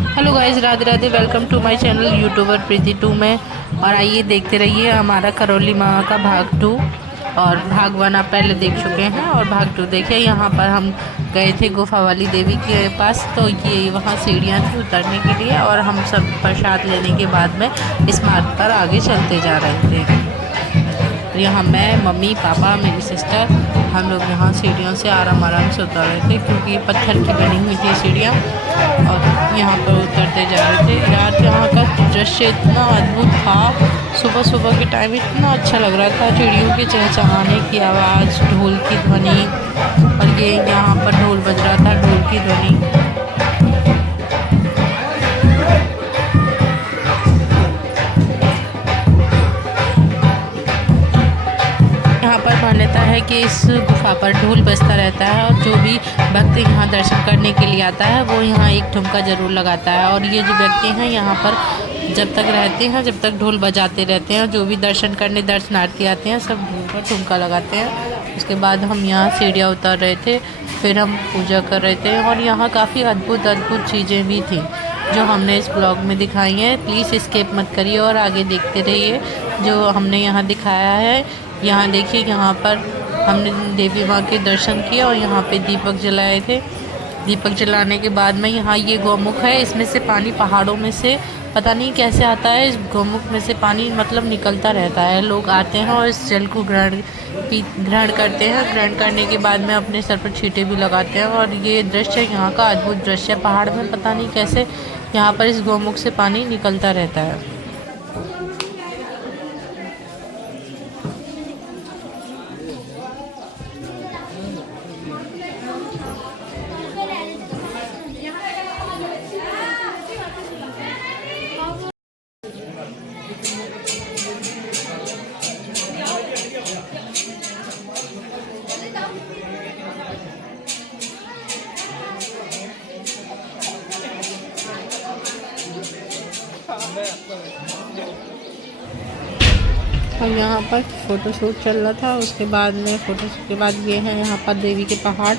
Hello guys, Radhe Radhe. Welcome to my channel YouTuber Preeti two में। और आइए देखते रहिए हमारा करौली माँ का भाग 2। और भाग 1 आप पहले देख चुके हैं और भाग 2 देखिए। यहाँ पर हम गए थे गुफा वाली देवी के पास, तो ये वहाँ सीढ़ियाँ थी उतरने के लिए, और हम सब प्रसाद लेने के बाद में इस मार्ग पर आगे चलते जा रहे थे। यहाँ मैं, मम्मी, पापा, मेरी सिस्टर, हम लोग यहाँ सीढ़ियों से आराम आराम से उतर रहे थे, क्योंकि पत्थर की बनी हुई थी सीढ़ियाँ। और यहाँ पर उतरते जा रहे थे। यार, यहाँ का दृश्य इतना अद्भुत था। सुबह सुबह के टाइम इतना अच्छा लग रहा था। चिड़ियों के चहचहाने की आवाज़, ढोल की ध्वनि, और ये यहाँ पर ढोल बज रहा था, ढोल की ध्वनि। यहाँ पर मान्यता है कि इस गुफा पर ढोल बजता रहता है, और जो भी भक्त यहाँ दर्शन करने के लिए आता है वो यहाँ एक ठुमका ज़रूर लगाता है। और ये जो व्यक्ति हैं यहाँ पर जब तक रहते हैं, जब तक ढोल बजाते रहते हैं, जो भी दर्शन करने दर्शनार्थी आते हैं सब ढोल पर ठुमका लगाते हैं। उसके बाद हम यहाँ सीढ़ियाँ उतर रहे थे, फिर हम पूजा कर रहे थे। और यहाँ काफ़ी अद्भुत अद्भुत चीज़ें भी थी जो हमने इस ब्लॉग में दिखाई हैं। प्लीज़ स्किप मत करिए और आगे देखते रहिए जो हमने यहाँ दिखाया है। यहाँ देखिए, यहाँ पर हमने देवी माँ के दर्शन किए और यहाँ पे दीपक जलाए थे। दीपक जलाने के बाद में यहाँ ये गौमुख है, इसमें से पानी पहाड़ों में से पता नहीं कैसे आता है। इस गौमुख में से पानी मतलब निकलता रहता है। लोग आते हैं और इस जल को ग्रहण करते हैं। ग्रहण करने के बाद में अपने सर पर छींटे भी लगाते हैं। और ये दृश्य यहाँ का अद्भुत दृश्य है। पहाड़ में पता नहीं कैसे यहाँ पर इस गौमुख से पानी निकलता रहता है। और यहाँ पर फ़ोटोशूट चल रहा था। उसके बाद में फ़ोटोशूट के बाद ये है यहाँ पर देवी के पहाड़,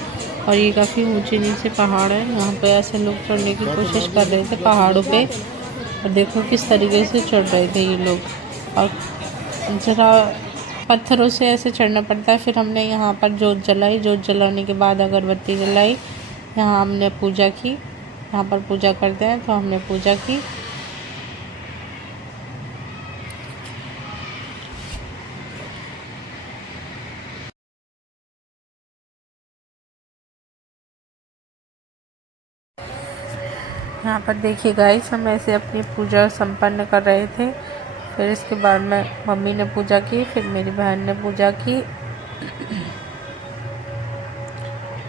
और ये काफ़ी ऊंचे नीचे पहाड़ है। यहाँ पे ऐसे लोग चढ़ने की कोशिश कर रहे थे पहाड़ों पे, और देखो किस तरीके से चढ़ रहे थे ये लोग। और जरा पत्थरों से ऐसे चढ़ना पड़ता है। फिर हमने यहाँ पर जोत जलाई। जोत जलाने के बाद अगरबत्ती जलाई। यहाँ हमने पूजा की। यहाँ पर पूजा करते हैं तो हमने पूजा की। यहाँ पर देखिए गाइस, हम ऐसे अपनी पूजा संपन्न कर रहे थे। फिर इसके बाद में मम्मी ने पूजा की, फिर मेरी बहन ने पूजा की।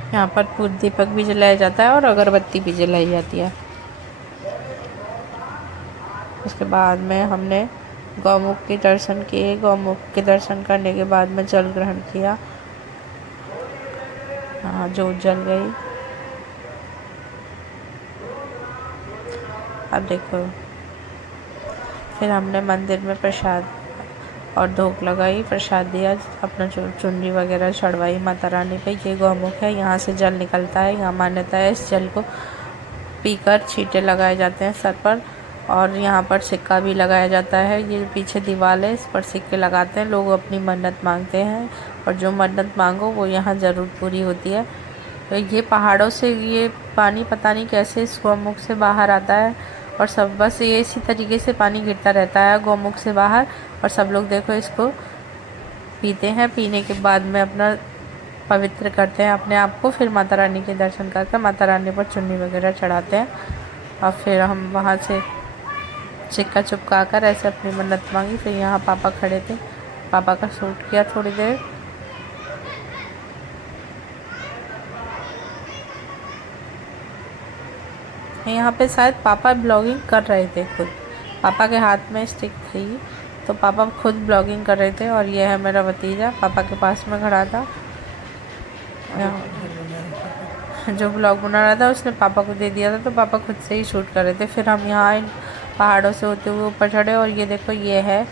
यहाँ पर दीपक भी जलाया जाता है और अगरबत्ती भी जलाई जाती है। उसके बाद में हमने गौमुख के दर्शन किए। गौमुख के दर्शन करने के बाद में जल ग्रहण किया। हाँ, जोत जल गई। अब देखो, फिर हमने मंदिर में प्रसाद और धूप लगाई, प्रसाद दिया, अपना चुनरी वगैरह चढ़वाई माता रानी पे। ये गौमुख है, यहाँ से जल निकलता है। यहाँ मान्यता है इस जल को पीकर छींटे लगाए जाते हैं सर पर, और यहाँ पर सिक्का भी लगाया जाता है। ये पीछे दीवार है, इस पर सिक्के लगाते हैं। लोग अपनी मन्नत मांगते हैं, और जो मन्नत मांगो वो यहाँ ज़रूर पूरी होती है। तो ये पहाड़ों से ये पानी पता नहीं कैसे इस गौमुख से बाहर आता है, और सब बस ये इसी तरीके से पानी गिरता रहता है गौमुख से बाहर। और सब लोग देखो इसको पीते हैं। पीने के बाद में अपना पवित्र करते हैं अपने आप को। फिर माता रानी के दर्शन करके माता रानी पर चुन्नी वगैरह चढ़ाते हैं। और फिर हम वहाँ से सिक्का चुपका कर ऐसे अपनी मन्नत मांगी। फिर यहाँ पापा खड़े थे, पापा का शूट किया थोड़ी देर। यहाँ पे शायद पापा ब्लॉगिंग कर रहे थे खुद। पापा के हाथ में स्टिक थी, तो पापा खुद ब्लॉगिंग कर रहे थे। और ये है मेरा भतीजा, पापा के पास में खड़ा था। जो ब्लॉग बना रहा था उसने पापा को दे दिया था, तो पापा खुद से ही शूट कर रहे थे। फिर हम यहाँ इन पहाड़ों से होते हुए ऊपर चढ़े, और ये देखो ये है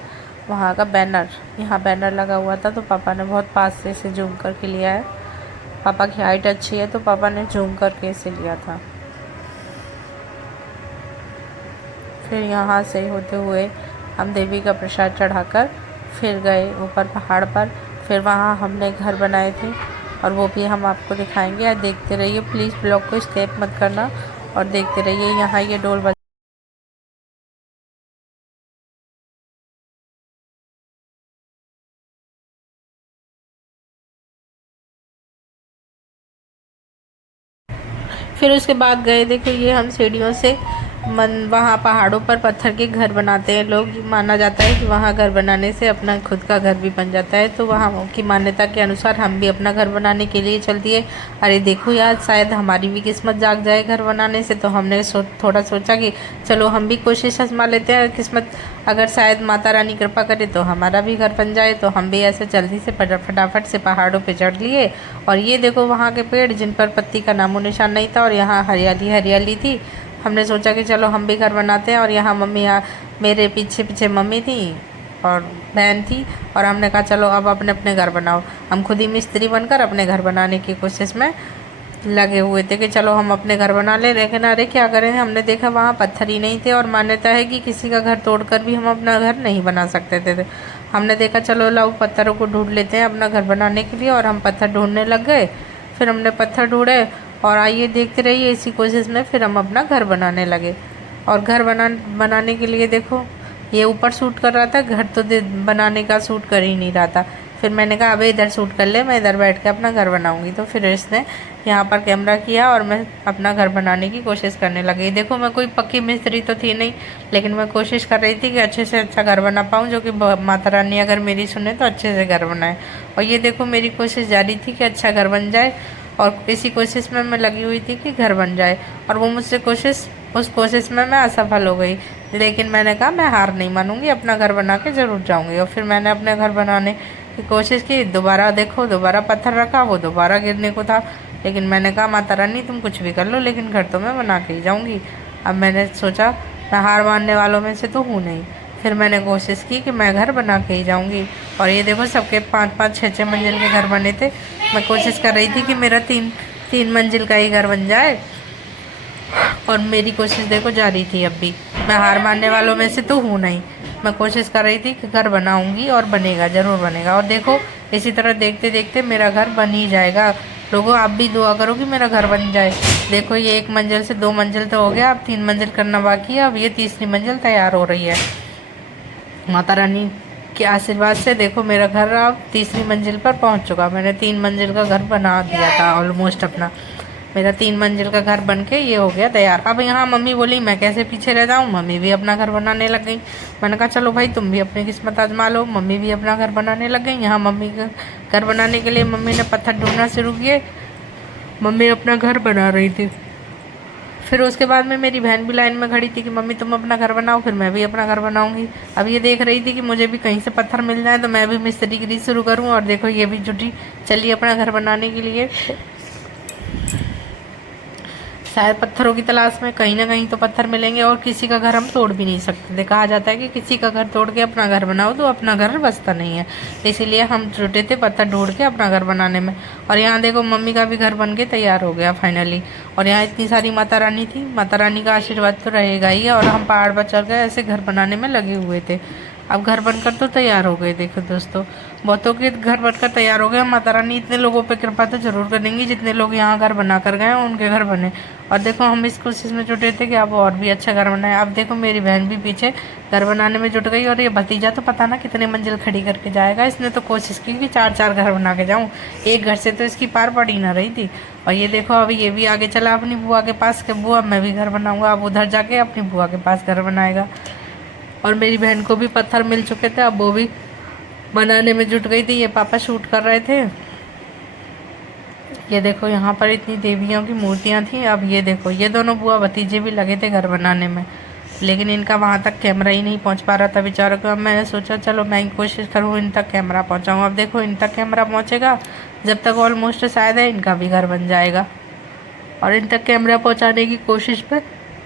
वहाँ का बैनर। यहाँ बैनर लगा हुआ था, तो पापा ने बहुत पास से इसे जूम करके लिया है। पापा की हाइट अच्छी है, तो पापा ने जूम करके इसे लिया था। फिर यहाँ से होते हुए हम देवी का प्रसाद चढ़ाकर फिर गए ऊपर पहाड़ पर। फिर वहाँ हमने घर बनाए थे और वो भी हम आपको दिखाएंगे। और देखते रहिए, प्लीज़ ब्लॉग को स्किप मत करना और देखते रहिए। यहाँ ये डोल बज फिर उसके बाद गए, देखो ये हम सीढ़ियों से वहाँ पहाड़ों पर पत्थर के घर बनाते हैं लोग। माना जाता है कि वहाँ घर बनाने से अपना खुद का घर भी बन जाता है। तो वहाँ की मान्यता के अनुसार हम भी अपना घर बनाने के लिए चल दिए। अरे देखो यार, शायद हमारी भी किस्मत जाग जाए घर बनाने से। तो हमने थोड़ा सोचा कि चलो हम भी कोशिश आजमा लेते हैं, किस्मत अगर शायद माता रानी कृपा करे तो हमारा भी घर बन जाए। तो हम भी ऐसे जल्दी से फटाफट से पहाड़ों पर चढ़ लिए। और ये देखो वहाँ के पेड़ जिन पर पत्ती का नामो निशान नहीं था और यहाँ हरियाली हरियाली थी। हमने सोचा कि चलो हम भी घर बनाते हैं। और यहाँ मम्मी, यहाँ मेरे पीछे पीछे मम्मी थी और बहन थी। और हमने कहा चलो अब अपने अपने घर बनाओ। हम खुद ही मिस्त्री बनकर अपने घर बनाने की कोशिश में लगे हुए थे कि चलो हम अपने घर बना लें। लेकिन अरे क्या करें, हमने देखा वहाँ पत्थर ही नहीं थे और मान्यता है कि किसी का घर तोड़कर भी हम अपना घर नहीं बना सकते थे। हमने देखा चलो लाओ पत्थरों को ढूंढ लेते हैं अपना घर बनाने के लिए। और हम पत्थर ढूंढने लग गए। फिर हमने पत्थर ढूंढे और आइए देखते रहिए, इसी कोशिश में फिर हम अपना घर बनाने लगे। और घर बनाने के लिए देखो ये ऊपर शूट कर रहा था, घर तो बनाने का शूट कर ही नहीं रहा था। फिर मैंने कहा अबे इधर शूट कर ले, मैं इधर बैठ के अपना घर बनाऊंगी। तो फिर इसने यहाँ पर कैमरा किया और मैं अपना घर बनाने की कोशिश करने लगी। देखो मैं कोई पक्की मिस्त्री तो थी नहीं, लेकिन मैं कोशिश कर रही थी कि अच्छे से अच्छा घर बना पाऊँ, जो कि माता रानी अगर मेरी सुने तो अच्छे से घर बनाए। और ये देखो मेरी कोशिश जारी थी कि अच्छा घर बन जाए। और इसी कोशिश में मैं लगी हुई थी कि घर बन जाए। और वो मुझसे उस कोशिश में मैं असफल हो गई। लेकिन मैंने कहा मैं हार नहीं मानूंगी, अपना घर बना के ज़रूर जाऊंगी। और फिर मैंने अपने घर बनाने की कोशिश की। दोबारा देखो, दोबारा पत्थर रखा, वो दोबारा गिरने को था। लेकिन मैंने कहा माता रानी तुम कुछ भी कर लो, लेकिन घर तो मैं बना के ही जाऊँगी। अब मैंने सोचा मैं हार मानने वालों में से तो हूँ नहीं। फिर मैंने कोशिश की कि मैं घर बना के ही जाऊँगी। और ये देखो सबके 5-5 6-6 मंजिल के घर बने थे। मैं कोशिश कर रही थी कि मेरा 3 मंजिल का ही घर बन जाए। और मेरी कोशिश देखो जारी थी। अब भी मैं हार मानने वालों में से तो हूँ नहीं। मैं कोशिश कर रही थी कि घर बनाऊंगी और बनेगा, ज़रूर बनेगा। और देखो इसी तरह देखते देखते मेरा घर बन ही जाएगा। लोगों आप भी दुआ करो कि मेरा घर बन जाए। देखो ये 1 मंजिल से 2 मंजिल तो हो गया, अब 3 मंजिल करना बाकी है। अब ये तीसरी मंजिल तैयार हो रही है। माता रानी के आशीर्वाद से देखो मेरा घर अब तीसरी मंजिल पर पहुंच चुका। मैंने 3 मंजिल का घर बना दिया था ऑलमोस्ट अपना। मेरा 3 मंजिल का घर बन के ये हो गया तैयार। अब यहाँ मम्मी बोली मैं कैसे पीछे रह जाऊँ, मम्मी भी अपना घर बनाने लग गई। मैंने कहा चलो भाई तुम भी अपनी किस्मत आजमा लो। मम्मी भी अपना घर बनाने लग गई। यहाँ मम्मी का घर बनाने के लिए मम्मी ने पत्थर ढूंढना शुरू किए। मम्मी अपना घर बना रही थी। फिर उसके बाद में मेरी बहन भी लाइन में खड़ी थी कि मम्मी तुम अपना घर बनाओ, फिर मैं भी अपना घर बनाऊंगी। अब ये देख रही थी कि मुझे भी कहीं से पत्थर मिल जाए तो मैं भी मिस्त्रीगिरी शुरू करूं। और देखो ये भी जुटी चलिए अपना घर बनाने के लिए। शायद पत्थरों की तलाश में कहीं ना कहीं तो पत्थर मिलेंगे। और किसी का घर हम तोड़ भी नहीं सकते। कहा जाता है कि किसी का घर तोड़ के अपना घर बनाओ तो अपना घर बसता नहीं है। इसीलिए हम जुटे थे पत्थर ढूंढ के अपना घर बनाने में। और यहाँ देखो मम्मी का भी घर बन के तैयार हो गया फाइनली। और यहाँ इतनी सारी माता रानी थी, माता रानी का आशीर्वाद तो रहेगा ही। और हम पहाड़ पर चढ़ गए, ऐसे घर बनाने में लगे हुए थे। अब घर बनकर तो तैयार हो गए। देखो दोस्तों बहुतों के घर बनकर तैयार हो गए। माता रानी इतने लोगों पे कृपा तो जरूर करेंगी, जितने लोग यहाँ घर बना कर गए उनके घर बने। और देखो हम इस कोशिश में जुटे थे कि अब और भी अच्छा घर बनाए। अब देखो मेरी बहन भी पीछे घर बनाने में जुट गई। और ये भतीजा तो पता ना कितने मंजिल खड़ी करके जाएगा। इसने तो कोशिश की कि 4-4 घर बना के जाऊँ। एक घर से तो इसकी पार पड़ी ना रही थी। और ये देखो अभी ये भी आगे चला अपनी बुआ के पास के बुआ मैं भी घर बनाऊँगा। अब उधर जाके अपनी बुआ के पास घर बनाएगा। और मेरी बहन को भी पत्थर मिल चुके थे, अब वो भी बनाने में जुट गई थी। ये पापा शूट कर रहे थे। ये देखो यहाँ पर इतनी देवियों की मूर्तियाँ थी। अब ये देखो ये दोनों बुआ भतीजे भी लगे थे घर बनाने में, लेकिन इनका वहाँ तक कैमरा ही नहीं पहुँच पा रहा था बेचारों को। अब मैंने सोचा चलो मैं कोशिश करूँ इन तक कैमरा पहुँचाऊँ। अब देखो इन तक कैमरा पहुँचेगा जब तक ऑलमोस्ट शायद है इनका भी घर बन जाएगा। और इन तक कैमरा पहुँचाने की कोशिश पे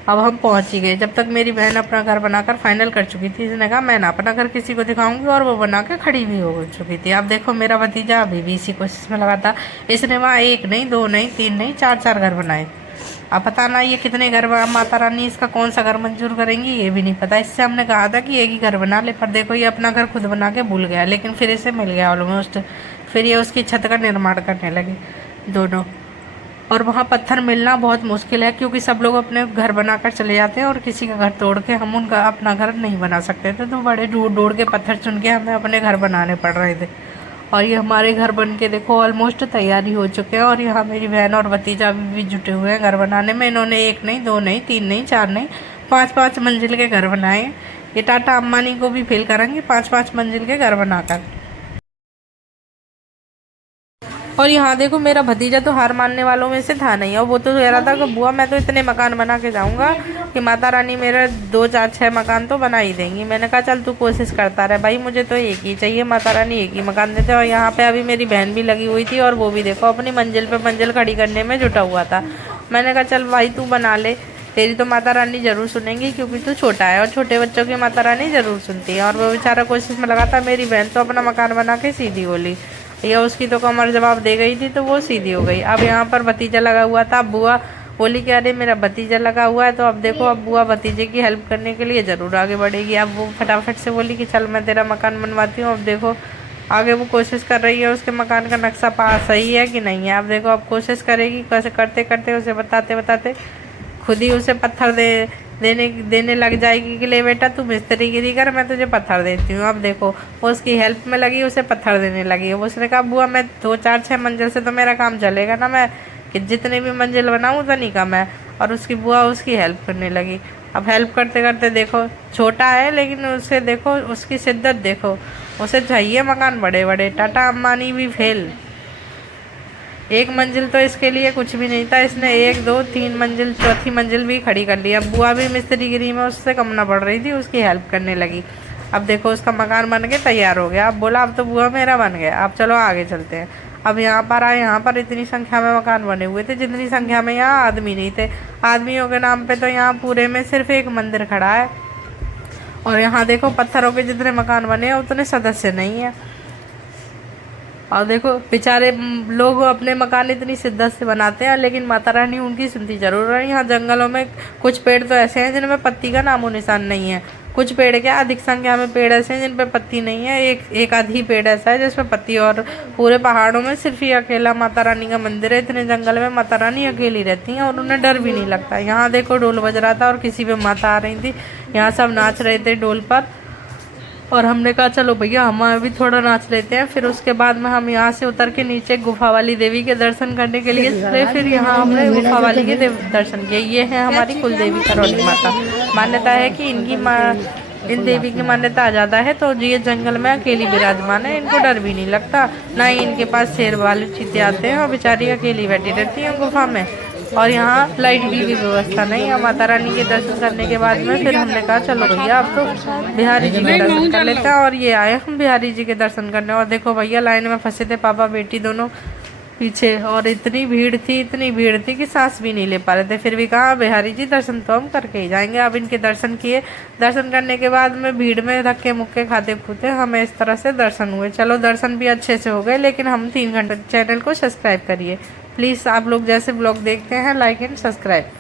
अब हम पहुंच ही गए। जब तक मेरी बहन अपना घर बनाकर फाइनल कर चुकी थी, इसने कहा मैं ना अपना घर किसी को दिखाऊंगी। और वो बना के खड़ी भी हो चुकी थी। अब देखो मेरा भतीजा अभी भी इसी कोशिश में लगा था। इसने वहाँ 1 नहीं 2 नहीं 3 नहीं 4-4 घर बनाए। अब पता ना ये कितने घर माता रानी इसका कौन सा घर मंजूर करेंगी ये भी नहीं पता। इससे हमने कहा था कि एक ही घर बना ले, पर देखो ये अपना घर खुद बना के भूल गया, लेकिन फिर इसे मिल गया ऑलमोस्ट। फिर ये उसकी छत का निर्माण करने लगे दोनों। और वहाँ पत्थर मिलना बहुत मुश्किल है, क्योंकि सब लोग अपने घर बनाकर चले जाते हैं और किसी का घर तोड़ के हम उनका अपना घर नहीं बना सकते थे, तो बड़े ढूंढ ढूंढ के पत्थर चुन के हमें अपने घर बनाने पड़ रहे थे। और ये हमारे घर बन के देखो ऑलमोस्ट तैयारी हो चुके हैं। और यहाँ मेरी बहन और भतीजा भी जुटे हुए हैं घर बनाने में। इन्होंने एक नहीं, दो नहीं, तीन नहीं, चार नहीं, 5-5 मंजिल के घर बनाए। ये टाटा अंबानी को भी फेल करेंगे 5-5 मंजिल के घर बनाकर। और यहाँ देखो मेरा भतीजा तो हार मानने वालों में से था नहीं, और वो तो कह रहा था कि बुआ मैं तो इतने मकान बना के जाऊँगा कि माता रानी मेरे 2-4-6 मकान तो बना ही देंगी। मैंने कहा चल तू कोशिश करता रहे भाई, मुझे तो एक ही चाहिए, माता रानी एक ही मकान देते। और यहाँ पे अभी मेरी बहन भी लगी हुई थी, और वो भी देखो अपनी मंजिल पे मंजिल खड़ी करने में जुटा हुआ था। मैंने कहा चल भाई तू बना ले, तेरी तो माता रानी ज़रूर सुनेंगी, क्योंकि तू छोटा है और छोटे बच्चों की माता रानी ज़रूर सुनती है। और वो बेचारा कोशिश में लगा था। मेरी बहन तो अपना मकान बना के सीधी बोली, या उसकी तो कमर जवाब दे गई थी, तो वो सीधी हो गई। अब यहाँ पर भतीजा लगा हुआ था। अब बुआ बोली कि अरे मेरा भतीजा लगा हुआ है, तो अब देखो अब बुआ भतीजे की हेल्प करने के लिए ज़रूर आगे बढ़ेगी। अब वो फटाफट से बोली कि चल मैं तेरा मकान बनवाती हूँ। अब देखो आगे वो कोशिश कर रही है उसके मकान का नक्शा पास सही है कि नहीं है। अब देखो अब कोशिश करेगी, कैसे करते करते उसे बताते बताते खुद ही उसे पत्थर देने लग जाएगी कि ले बेटा तू मिस्त्रीगिरी कर, मैं तुझे पत्थर देती हूँ। अब देखो वो उसकी हेल्प में लगी, उसे पत्थर देने लगी। उसने कहा बुआ मैं 2-4-6 मंजिल से तो मेरा काम चलेगा ना, मैं कि जितने भी मंजिल बनाऊँ उतनी कम है। और उसकी बुआ उसकी हेल्प करने लगी। अब हेल्प करते करते देखो छोटा है, लेकिन उसे देखो उसकी शिद्दत देखो, उसे चाहिए मकान बड़े बड़े। टाटा अंबानी भी फेल। एक मंजिल तो इसके लिए कुछ भी नहीं था, इसने 1-2-3 मंजिल, चौथी मंजिल भी खड़ी कर ली। अब बुआ भी मिस्त्रीगिरी में उससे कम ना पड़ रही थी, उसकी हेल्प करने लगी। अब देखो उसका मकान बन के तैयार हो गया। अब बोला अब तो बुआ मेरा बन गया, अब चलो आगे चलते हैं। अब यहाँ पर आए, यहाँ पर इतनी संख्या में मकान बने हुए थे जितनी संख्या में यहाँ आदमी नहीं थे। आदमियों के नाम पे तो यहाँ पूरे में सिर्फ एक मंदिर खड़ा है। और यहाँ देखो पत्थरों के जितने मकान बने हैं उतने सदस्य नहीं है। और देखो बेचारे लोग अपने मकान इतनी शिद्दत से बनाते हैं, लेकिन माता रानी उनकी सुनती जरूर है। यहाँ जंगलों में कुछ पेड़ तो ऐसे हैं जिनमें पत्ती का नामो निशान नहीं है। कुछ पेड़ क्या, अधिक संख्या में पेड़ ऐसे हैं जिन पे पत्ती नहीं है। एक आधी पेड़ ऐसा है जिसमें पत्ती। और पूरे पहाड़ों में सिर्फ ये अकेला माता रानी का मंदिर है। इतने जंगल में माता रानी अकेली रहती हैं और उन्हें डर भी नहीं लगता। यहाँ देखो ढोल बज रहा था और किसी पे माता आ रही थी। यहाँ सब नाच रहे थे ढोल पर। और हमने कहा चलो भैया हम अभी थोड़ा नाच लेते हैं। फिर उसके बाद में हम यहाँ से उतर के नीचे गुफा वाली देवी के दर्शन करने के लिए चले। फिर यहाँ हमने गुफा वाली के दर्शन किए। ये है हमारी कुल देवी करौली माता। मान्यता है कि इन देवी की मान्यता ज़्यादा है, तो ये जंगल में अकेली विराजमान है। इनको डर भी नहीं लगता, ना ही इनके पास शेर वाले चीते आते हैं। और बेचारी अकेली बैठी रहती है गुफा में। और यहाँ लाइट की व्यवस्था नहीं है। माता रानी के दर्शन करने के बाद में फिर हमने कहा चलो भैया अब तो बिहारी जी के दर्शन कर लेते हैं। और ये आए हम बिहारी जी के दर्शन करने। और देखो भैया लाइन में फंसे थे पापा बेटी दोनों पीछे। और इतनी भीड़ थी कि सांस भी नहीं ले पा रहे थे। फिर भी कहा बिहारी जी दर्शन तो हम करके ही जाएंगे। अब इनके दर्शन किए। दर्शन करने के बाद में भीड़ में धक्के मुक्के खाते खूते हमें इस तरह से दर्शन हुए। चलो दर्शन भी अच्छे से हो गए, लेकिन हम 3 घंटे चैनल को सब्सक्राइब करिए प्लीज़। आप लोग जैसे ब्लॉग देखते हैं लाइक एंड सब्सक्राइब।